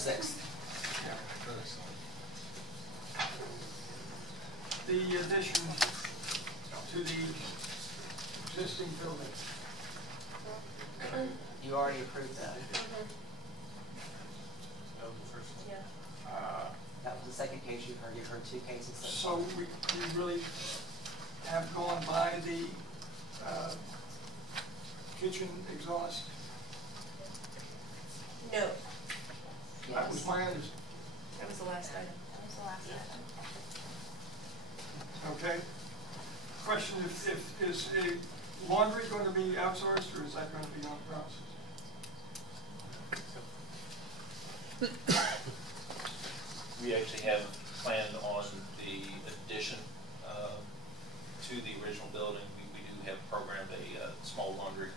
6th. The addition to the existing building. You already approved that. That was the second case you heard. You've heard 2 cases. So we really have gone by the kitchen exhaust? No. Yes. That was my understanding. That was the last item. That was the last item. Okay. Question, is laundry going to be outsourced, or is that going to be on premises? We actually have planned on the addition to the original building. We do have programmed a small laundry,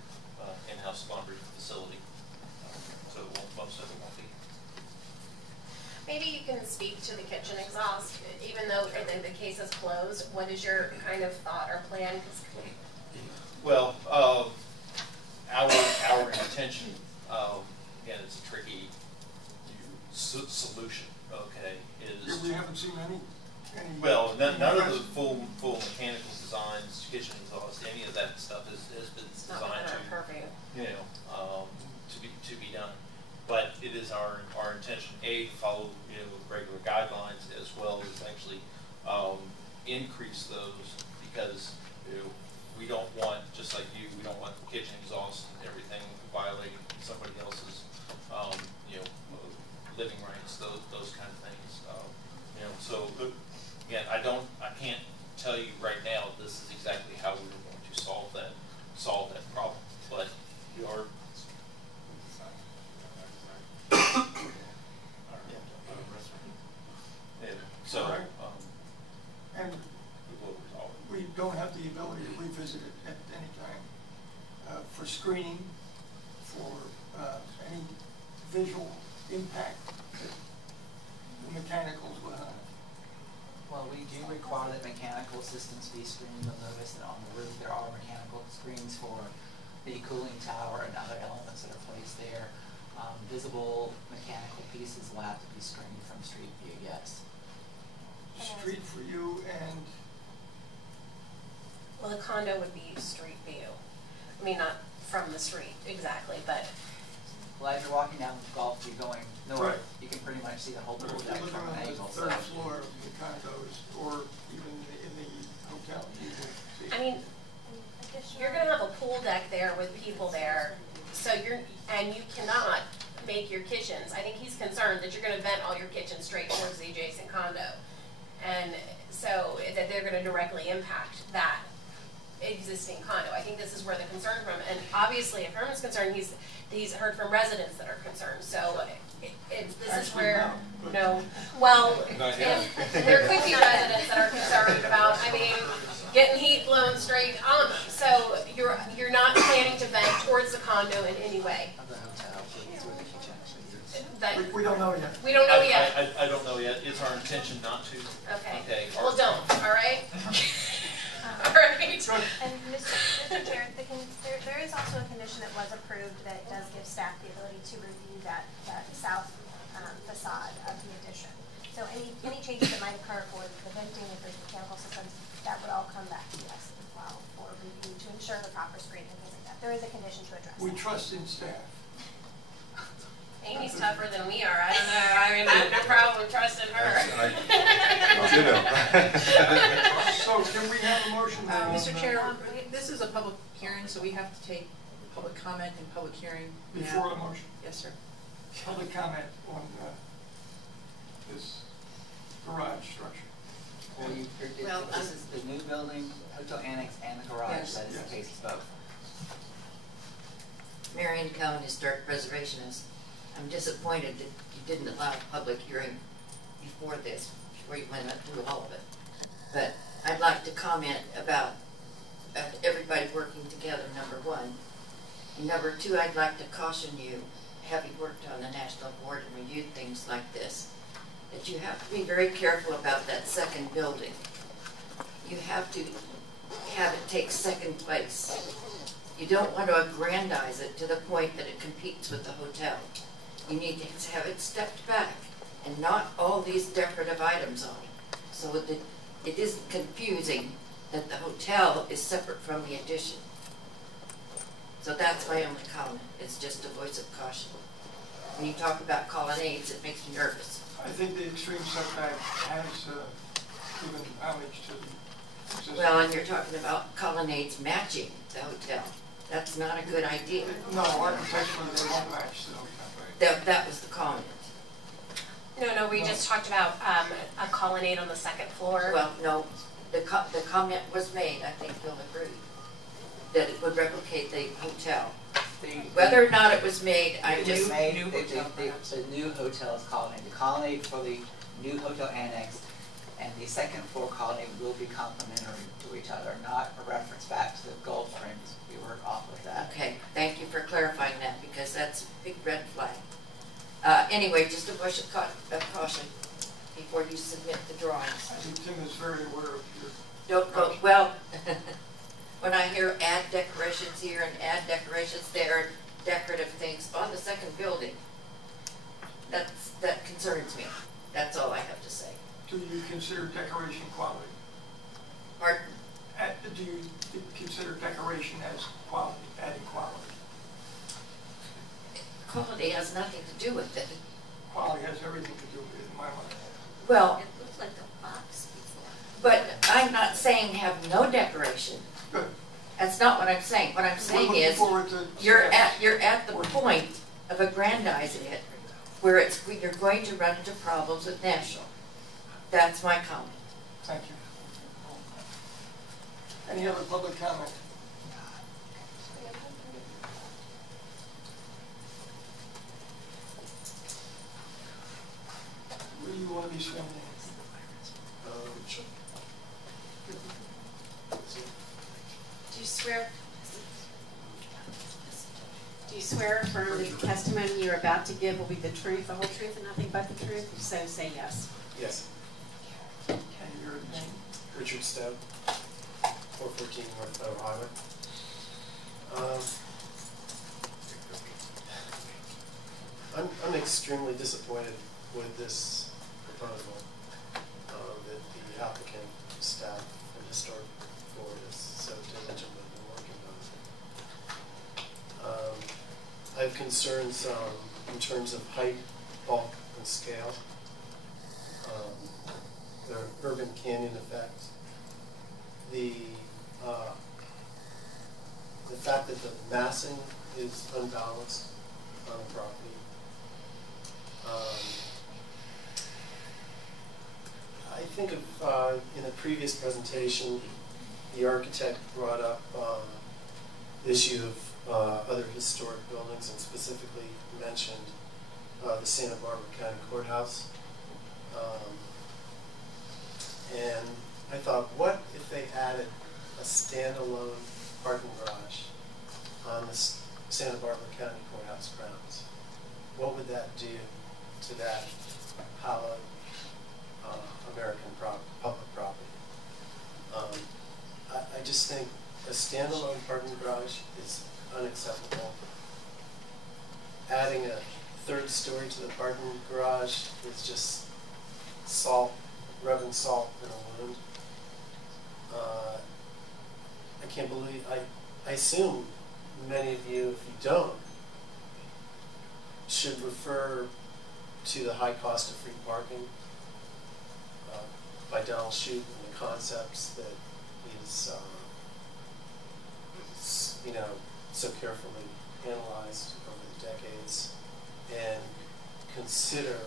in-house laundry facility. So most of it won't be. Maybe you can speak to the kitchen exhaust, even though the case is closed. What is your kind of thought or plan? Well, our intention, again, it's a tricky solution. Okay, is we haven't seen any well, none of the full mechanical designs, kitchen exhaust, any of that stuff has been designed to, to be done. But it is our intention, A, to follow regular guidelines, as well as actually increase those, because we don't want, just like you, we don't want kitchen exhaust and everything violating somebody else's living rights, those kind of things. So again, I can't tell you right now this is exactly how we were going to solve that problem, but we are. So, and we don't have the ability to revisit it at any time for screening, for any visual impact that the mechanicals will have. Well, we do require that mechanical systems be screened. You'll notice that on the roof there are mechanical screens for the cooling tower and other elements that are placed there. Visible mechanical pieces will have to be screened from street view, yes. Street for you and? Well, the condo would be street view. I mean, not from the street exactly, but. Well, as you're walking down the Gulf, you're going north, right. You can pretty much see the whole pool If deck you live from on an the angle. third floor of the condos, or even in the hotel, you can see. I mean, you're going to have a pool deck there with people there, so and you cannot make your kitchens. I think he's concerned that you're going to vent all your kitchens straight towards the adjacent condo, and so that they're going to directly impact that existing condo. I think this is where the concern from, and obviously if Herman's concerned, he's heard from residents that are concerned. So this is where well, there could be residents that are concerned about, I mean, getting heat blown straight on them. So you're not planning to vent towards the condo in any way. We don't know yet. We don't know yet. I don't know yet. It's our intention not to. Okay. Well, don't. All right. All right. And Mr. Chair, there is also a condition that was approved that does give staff the ability to review that south facade of the addition. So any changes that might occur for the venting, if there's mechanical systems, that would all come back to us as well for review to ensure the proper screening and things like that. There is a condition to address. We trust in staff. Amy's tougher than we are. I don't know. I mean, I have no problem trusting her. So can we have a motion? Mr. Chair, this is a public hearing, so we have to take public comment and public hearing before the motion. Yes, sir. Public comment on this garage structure. Well, this is the new building, hotel annex, and the garage. Yes. That is the case of both. Marion County Historic Preservationist. I'm disappointed that you didn't allow a public hearing before this, before you went through all of it. But I'd like to comment about everybody working together, number one. And number two, I'd like to caution you, having worked on the national board and reviewed things like this, that you have to be very careful about that second building. You have to have it take second place. You don't want to aggrandize it to the point that it competes with the hotel. you need to have it stepped back and not all these decorative items on it, so that it isn't confusing that the hotel is separate from the addition. So that's my only comment. It's just a voice of caution. When you talk about colonnades, it makes me nervous. I think the extreme setback has given homage to the existing. Well, and you're talking about colonnades matching the hotel. That's not a good idea. No, architecturally, they won't match the hotel. That was the comment. No, we just talked about a colonnade on the second floor. Well, no, the comment was made, I think you'll agree, that it would replicate the hotel. Whether or not it was made, I just... The new hotel is colonnade. The colonnade for the new hotel annex and the second floor colonnade will be complementary to each other, not a reference back to the Gulf Springs. We work off of that. Okay, thank you for clarifying that, because that's a big red flag. Anyway, just a voice of caution before you submit the drawings. I think Tim is very aware of your... Don't go, well, when I hear add decorations here and add decorations there, decorative things on the second building, that concerns me. That's all I have to say. Do you consider decoration quality? Pardon? Do you consider decoration as quality, adding quality? Quality has nothing to do with it. Quality has everything to do with it, in my mind. Well, It looked like a box before. but I'm not saying have no decoration. Good. That's not what I'm saying. What I'm saying We're looking is, forward to you're at the point of aggrandizing it where you're going to run into problems with National. That's my comment. Thank you. Any other public comment? Where do you want to be sworn in? Do you swear affirm the testimony you're about to give will be the truth, the whole truth, and nothing but the truth? If so, say yes. Yes. And your name? Richard Stowe, 414 North Federal Highway. I'm extremely disappointed with this proposal that the applicant, staff, and historic board is so diligently been working on. I have concerns in terms of height, bulk, and scale. The urban canyon effect. The fact that the massing is unbalanced on the property. I think of in a previous presentation, the architect brought up the issue of other historic buildings and specifically mentioned the Santa Barbara County Courthouse. And I thought, what if they added a standalone parking garage on the Santa Barbara County Courthouse grounds? What would that do to that hallowed American public property? I just think a standalone parking garage is unacceptable. Adding a third story to the parking garage is just rubbing salt in a wound. I can't believe, I assume many of you, if you don't, should refer to the high cost of free parking by Donald Shoup and the concepts that he's so carefully analyzed over the decades, and consider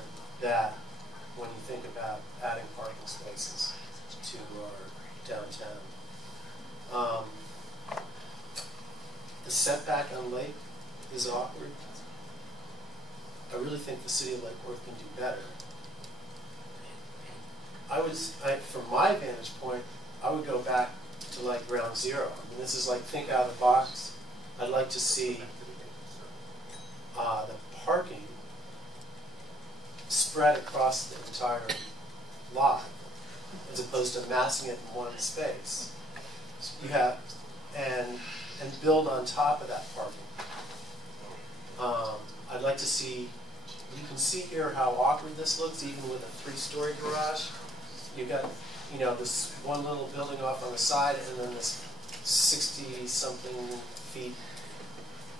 that when you think about adding parking spaces to our downtown. The setback on Lake is awkward. I really think the city of Lake Worth can do better. From my vantage point, I would go back to like ground zero. I mean, this is like think out of the box. I'd like to see the parking spread across the entire lot, as opposed to massing it in one space. You have and build on top of that parking. I'd like to see you can see here how awkward this looks, even with a 3-story garage. You've got, you know, this one little building off on the side, and then this 60-something feet,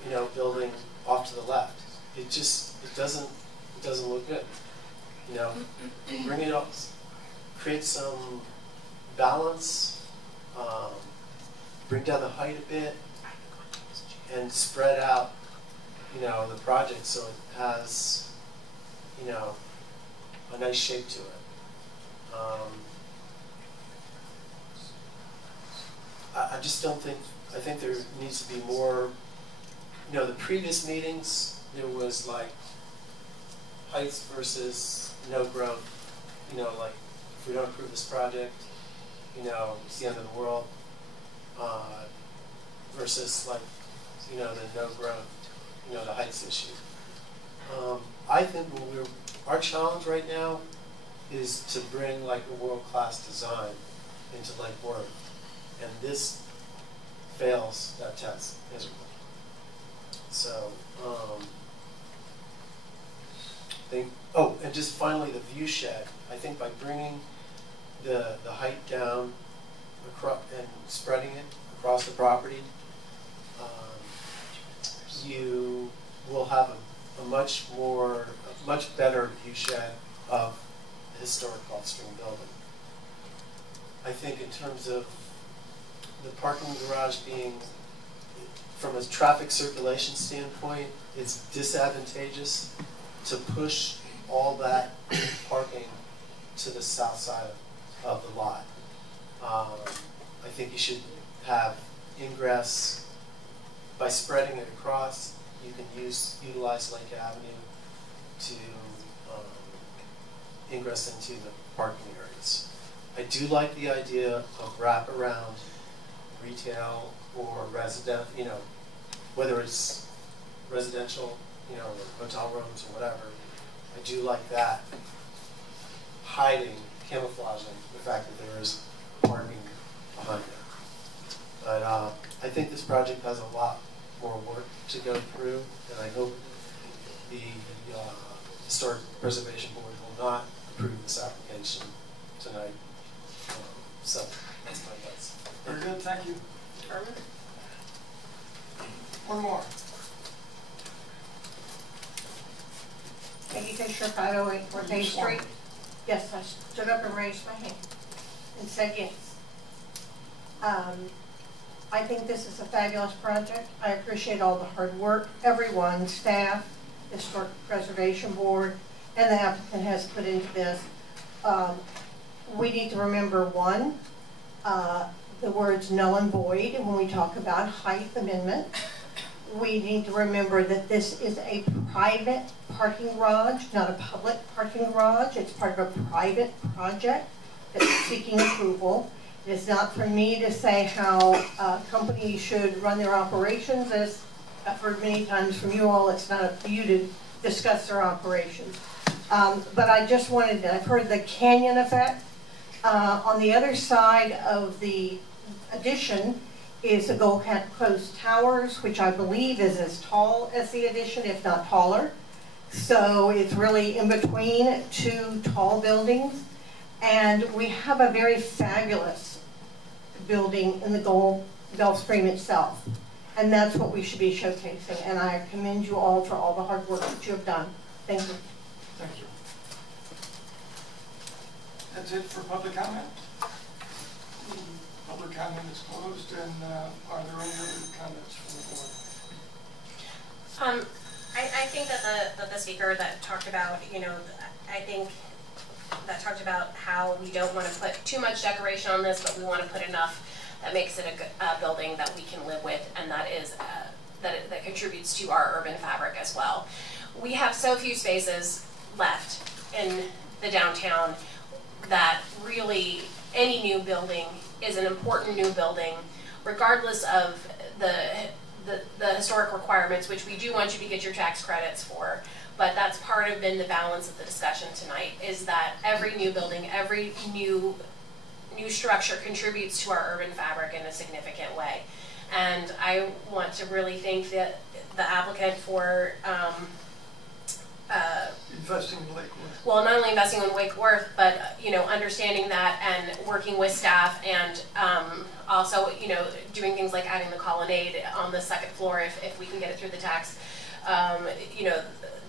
you know, building off to the left. It doesn't look good. You know, bring it up, create some balance, bring down the height a bit, and spread out, you know, the project so it has, you know, a nice shape to it. I just don't think, I think there needs to be more, you know, the previous meetings, there was like heights versus no growth, you know, like if we don't approve this project, you know, it's the end of the world, versus like, you know, the no growth, you know, the heights issue. I think our challenge right now is to bring like a world-class design into Lake Worth, and this fails that test miserably. So, and just finally the view shed. I think by bringing the height down across and spreading it across the property, you will have a much better view shed of the historic Gulfstream building. I think in terms of the parking garage being, from a traffic circulation standpoint, it's disadvantageous to push all that parking to the south side of the lot. I think you should have ingress by spreading it across. You can utilize Lake Avenue to ingress into the parking areas. I do like the idea of wraparound retail or resident, you know, whether it's residential, you know, or hotel rooms or whatever. I do like that, hiding, camouflaging the fact that there is parking behind it. But I think this project has a lot more work to go through, and I hope the Historic Preservation Board will not approve this application tonight. So that's my thoughts. Very good, thank you. Herman? One more. Peggy Fisher, 508 North Main Street. Yes, I stood up and raised my hand and said yes. I think this is a fabulous project. I appreciate all the hard work everyone, staff, Historic Preservation Board, and the applicant has put into this. We need to remember, one, the words null and void when we talk about height amendment. We need to remember that this is a private parking garage, not a public parking garage. It's part of a private project that's seeking approval. It is not for me to say how companies should run their operations. As I've heard many times from you all, it's not up to you to discuss their operations. But I just wanted to, I've heard the canyon effect. On the other side of the addition is the Gold Coast Towers, which I believe is as tall as the addition, if not taller. So it's really in between two tall buildings. And we have a very fabulous building in the Gulfstream itself. And that's what we should be showcasing. And I commend you all for all the hard work that you have done. Thank you. Thank you. That's it for public comment. Public comment is closed, and are there any other comments from the board? I think that the speaker that talked about, you know, I think that talked about how we don't want to put too much decoration on this, but we want to put enough that makes it a building that we can live with, and that is that contributes to our urban fabric as well. We have so few spaces left in the downtown that really any new building is an important new building, regardless of the historic requirements, which we do want you to get your tax credits for. But that's part of been the balance of the discussion tonight, is that every new building, every new structure contributes to our urban fabric in a significant way. And I want to really thank the applicant for investing in Lake Worth. Well, not only investing in Wake Worth, but, you know, understanding that and working with staff and also, you know, doing things like adding the colonnade on the second floor if we can get it through the tax, you know,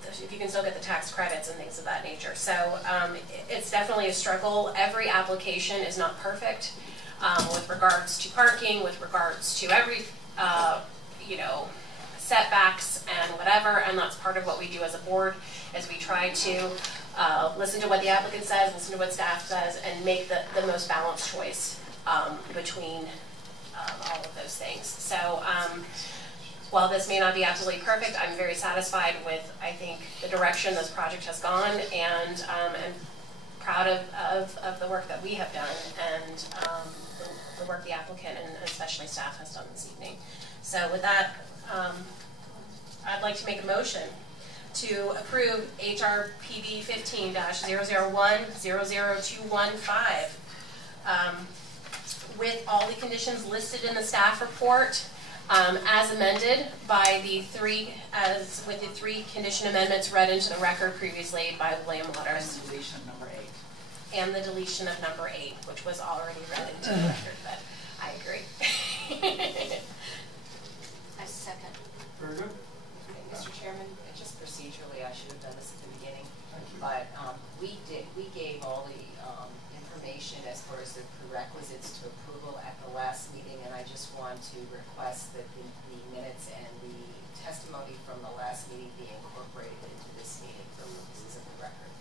if you can still get the tax credits and things of that nature. So it's definitely a struggle. Every application is not perfect with regards to parking, with regards to every, you know, setbacks and whatever, and that's part of what we do as a board, is we try to listen to what the applicant says, listen to what staff says, and make the most balanced choice between all of those things. So while this may not be absolutely perfect, I'm very satisfied with, I think, the direction this project has gone, and I'm proud of the work that we have done and the work the applicant and especially staff has done this evening. So with that, I'd like to make a motion to approve HRPB 15-001-00215 with all the conditions listed in the staff report as amended by with the three condition amendments read into the record previously by William Waters. And the deletion of number 8. And the deletion of number 8, which was already read into the record, but I agree. I second. Very good. Mr. Chairman, just procedurally, I should have done this at the beginning, Thank you. but we gave all the information as far as the prerequisites to approval at the last meeting, and I just want to request that the minutes and the testimony from the last meeting be incorporated into this meeting for purposes of the record.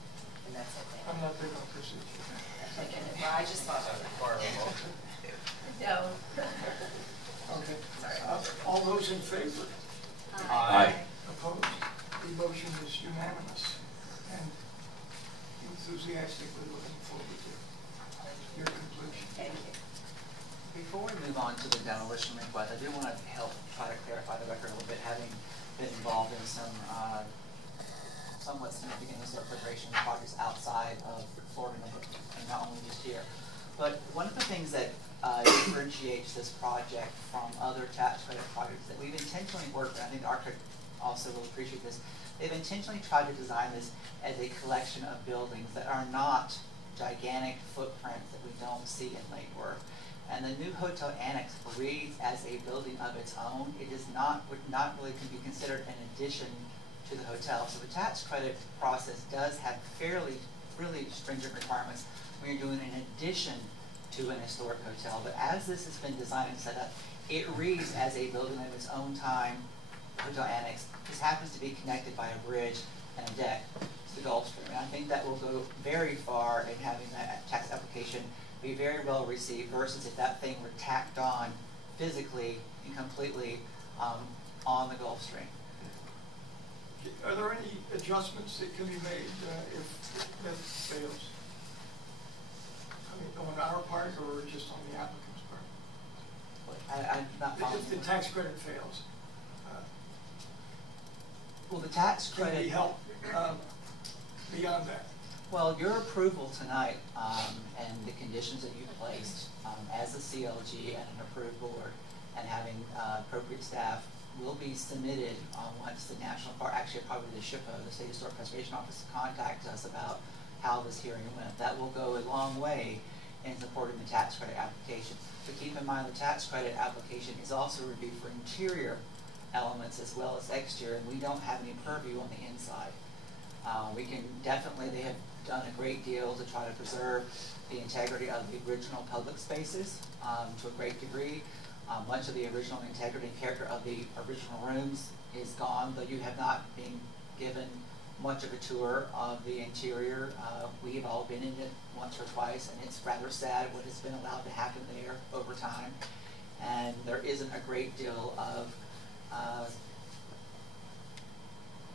And that's it. I'm not big on procedure. Well, I just thought that was No. Okay. Sorry. All those in favor? Aye. Opposed? The motion is unanimous and enthusiastically looking forward to your conclusion. Thank you. Before we move on to the demolition request, I do want to help try to clarify the record a little bit, having been involved in some somewhat significant historic preservation projects outside of Florida and not only just here. But one of the things that differentiates this project from other tax credit projects that we've intentionally worked with, I think the architect also will appreciate this, they've intentionally tried to design this as a collection of buildings that are not gigantic footprints that we don't see in Lake Worth. And the new hotel annex reads as a building of its own. It is would not really can be considered an addition to the hotel. So the tax credit process does have really stringent requirements when you're doing an addition to an historic hotel. But as this has been designed and set up, it reads as a building of its own time, hotel annex. This happens to be connected by a bridge and a deck to the Gulf Stream. And I think that will go very far in having that tax application be very well received versus if that thing were tacked on physically and completely on the Gulf Stream. Are there any adjustments that can be made if that fails? I mean, on our part or just on the applicant's part? I'm not following. If the tax credit fails, Well, the tax can credit. we help beyond that? Well, your approval tonight and the conditions that you placed as a CLG and an approved board and having appropriate staff will be submitted once the National Park, actually probably the SHPO, the State Historic Preservation Office, contacts us about how this hearing went. That will go a long way in supporting the tax credit application. But keep in mind the tax credit application is also reviewed for interior elements as well as exterior, and we don't have any purview on the inside. We can definitely, they have done a great deal to try to preserve the integrity of the original public spaces to a great degree. Much of the original integrity and character of the original rooms is gone, though you have not been given much of a tour of the interior. We've all been in it once or twice, and it's rather sad what has been allowed to happen there over time. And there isn't a great deal of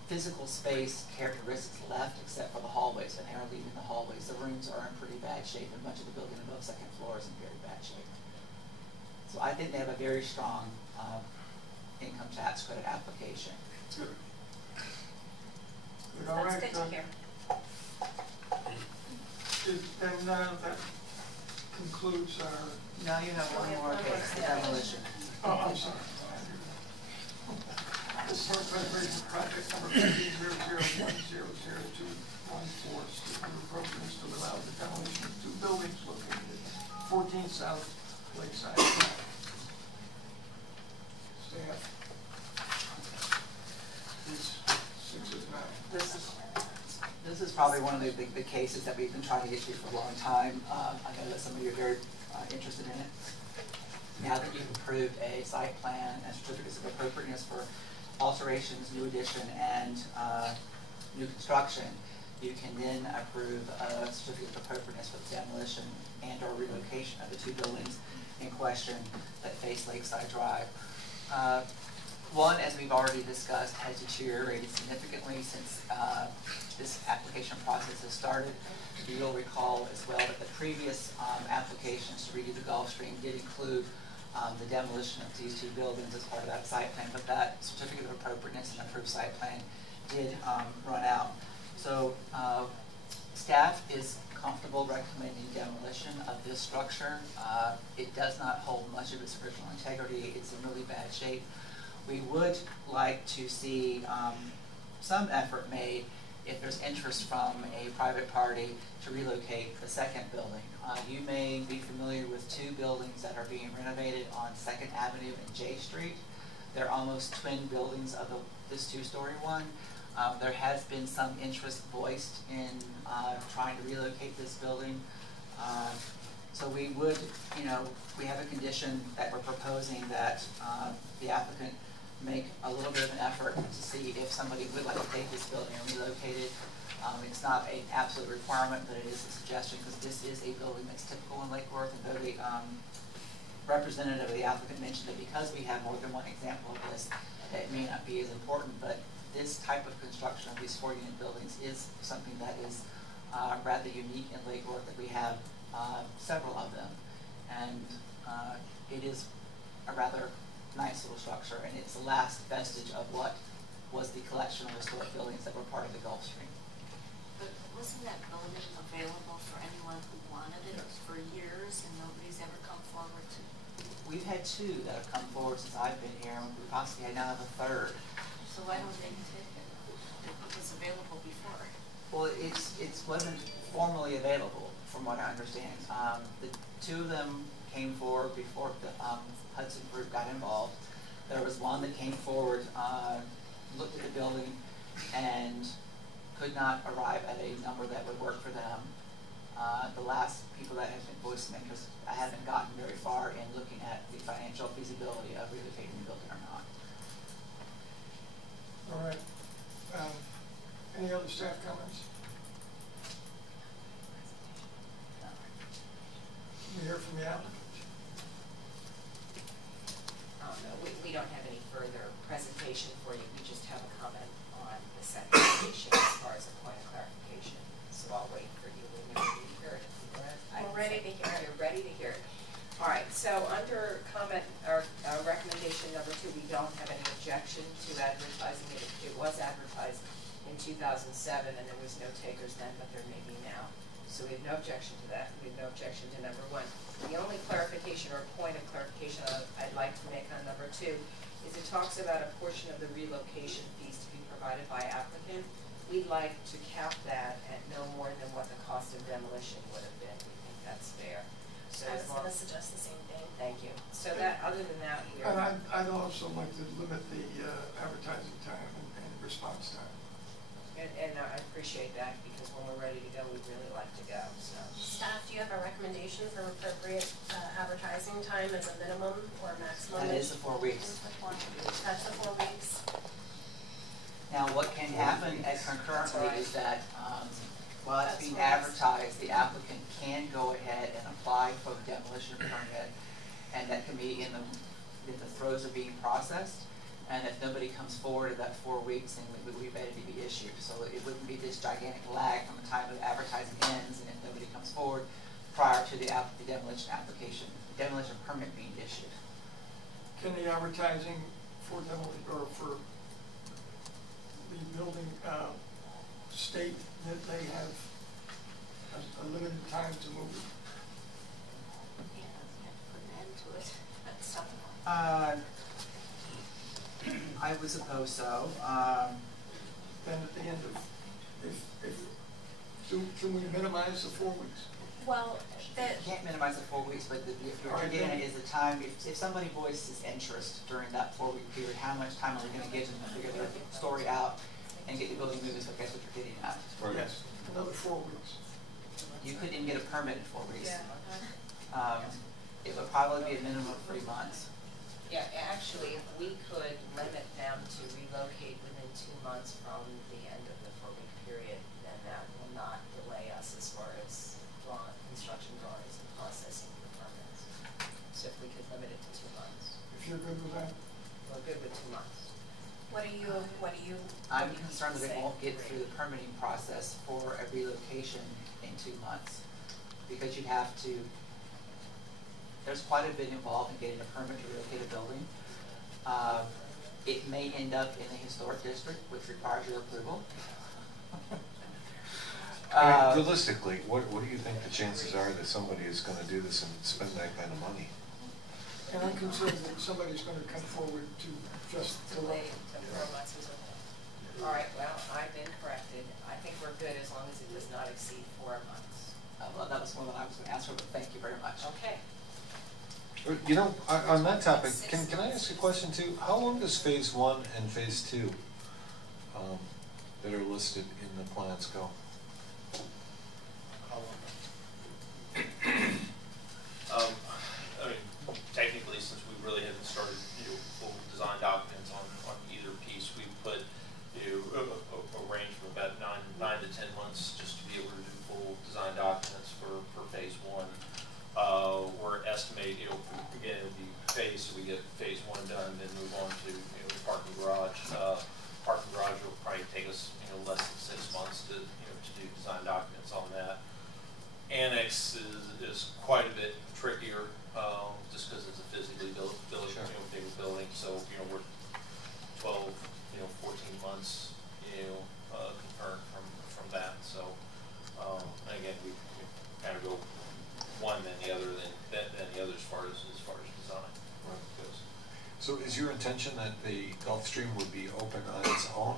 physical space characteristics left except for the hallways, and they're leaving the hallways. The rooms are in pretty bad shape, and much of the building above second floor is in very bad shape. So I think they have a very strong income tax credit application. Good. All That's right, good to hear. And that concludes our... Now you have one more case, the demolition. Oh, I'm sorry. Historic Preservation Project number 15-001-002 14 South Lakeside Drive. Staff. Is 6 of 9. This is probably one of the cases that we've been trying to get to for a long time. I know that some of you are very interested in it. Now that you've approved a site plan and certificates of appropriateness for alterations, new addition, and new construction, you can then approve a certificate of appropriateness for the demolition and or relocation of the 2 buildings in question that face Lakeside Drive. One, as we've already discussed, has deteriorated significantly since this application process has started. You will recall as well that the previous applications to redo the Gulf Stream did include the demolition of these 2 buildings as part of that site plan, but that certificate of appropriateness and approved site plan did run out. So staff is comfortable recommending demolition of this structure. It does not hold much of its original integrity. It's in really bad shape. We would like to see some effort made, if there's interest from a private party, to relocate the second building. You may be familiar with 2 buildings that are being renovated on 2nd Avenue and J Street. They're almost twin buildings of this 2-story one. There has been some interest voiced in trying to relocate this building. So we would, we have a condition that we're proposing that the applicant make a little bit of an effort to see if somebody would like to take this building and relocate it. It's not an absolute requirement, but it is a suggestion because this is a building that's typical in Lake Worth, and though the representative of the applicant mentioned that because we have more than one example of this, it may not be as important, but this type of construction of these 4-unit buildings is something that is rather unique in Lake Worth, that we have several of them, and it is a rather nice little structure, and it's the last vestige of what was the collection of historic buildings that were part of the Gulf Stream. But wasn't that building available for anyone who wanted it for years, and nobody's ever come forward to? We've had 2 that have come forward since I've been here, and we possibly now have a 3rd. So why don't they take it? It was available before. Well, it wasn't formally available, from what I understand. The 2 of them came forward before the Hudson Group got involved. There was one that came forward, looked at the building, and could not arrive at a number that would work for them. The last people that have been voicing interest, I haven't gotten very far in looking at the financial feasibility of relocating the building or not. All right. Any other staff comments? We hear from the applicant. No, we don't have any further presentation for you. We just have a comment on the second application as far as a point of clarification. So I'll wait for you when you're ready to hear it. We're ready to hear it. You're ready to hear it. All right, so under comment or recommendation number 2, we don't have any objection to advertising it. It was advertised in 2007, and there was no takers then, but there may be now. So we have no objection to that. We have no objection to number 1. The only clarification or point of clarification I'd like to make on number 2 is it talks about a portion of the relocation fees to be provided by applicant. We'd like to cap that at no more than what the cost of demolition would have been. We think that's fair. So I was going to suggest the same thing. Thank you. So that, other than that, we And are. I'd also like to limit the advertising time and response time. And I appreciate that, because when we're ready to go, we'd really like to go, so. Staff, do you have a recommendation for appropriate advertising time as a minimum or maximum? That is the 4 weeks. That's the 4 weeks. Now, what can happen concurrently That's right. is that while it's being advertised, the applicant can go ahead and apply for the demolition permit, and that can be in the throes of being processed. And if nobody comes forward in that 4 weeks, then we're ready to be issued. So it wouldn't be this gigantic lag from the time the advertising ends, and if nobody comes forward prior to the demolition application, the demolition permit being issued. Can the advertising for demolition or for the building state that they have a limited time to move it? Yeah, put an end to it. That's something. I would suppose so. Then at the end of, can we minimize the 4 weeks? Well, You can't minimize the 4 weeks, but if you're getting it is the time, if somebody voices interest during that 4-week period, how much time are we gonna give them to figure their story out and get the building moving, so that's what you're getting at? Yes, another 4 weeks. You couldn't even get a permit in 4 weeks. yeah. It would probably be a minimum of 3 months. Yeah, actually, if we could limit them to relocate within 2 months from the end of the 4-week period, then that will not delay us as far as construction drawings and processing the permits. So if we could limit it to 2 months. If you're good with that? We're good with 2 months. What do you I'm concerned that it won't get through the permitting process for a relocation in 2 months. Because you have to, there's quite a bit involved in getting a permit to relocate a building. It may end up in the historic district, which requires your approval. Realistically, what do you think the chances are that somebody is going to do this and spend that kind of money? And I'm concerned that somebody's going to come forward to just delay. All right, well, I've been corrected. I think we're good as long as it does not exceed 4 months. Well, that was one that I was going to ask for, but thank you very much. Okay. You know, on that topic, can I ask a question too? How long does phase 1 and phase 2 that are listed in the plans go? I mean, technically, since we really haven't started, full design documents on either piece, we put, a range from about 9 to 10 months just to be able to do full design documents for phase 1. We're estimating, again, it would be phased, so we get phase 1 done, then move on to, the parking garage. Parking garage will probably take us, less than 6 months to do design documents on that. Annex is quite a bit trickier, just because it's a physically built building, Sure. Bigger building. So we're 12, 14 months, concurrent from that. So again, we kind of go one then the other, then the other as far as design goes. So is your intention that the Gulf Stream would be open on its own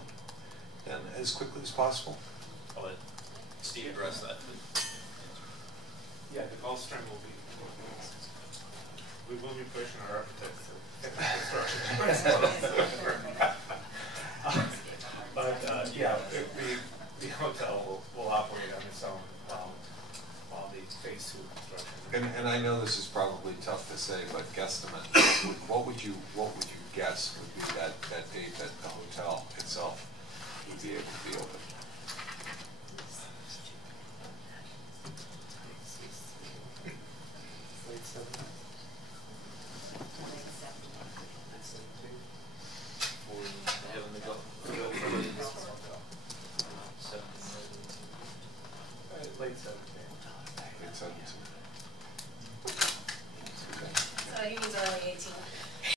then as quickly as possible? I'll let Steve address that. Yeah, the Gulf Stream will be, we will be pushing our architect for technical construction. But yeah, the hotel will operate on its own while the phase 2 construction. And I know this is probably tough to say, but guesstimate, what would you guess would be that date that the hotel itself would be able to be open? Late 17. Late 17. So he was early 18.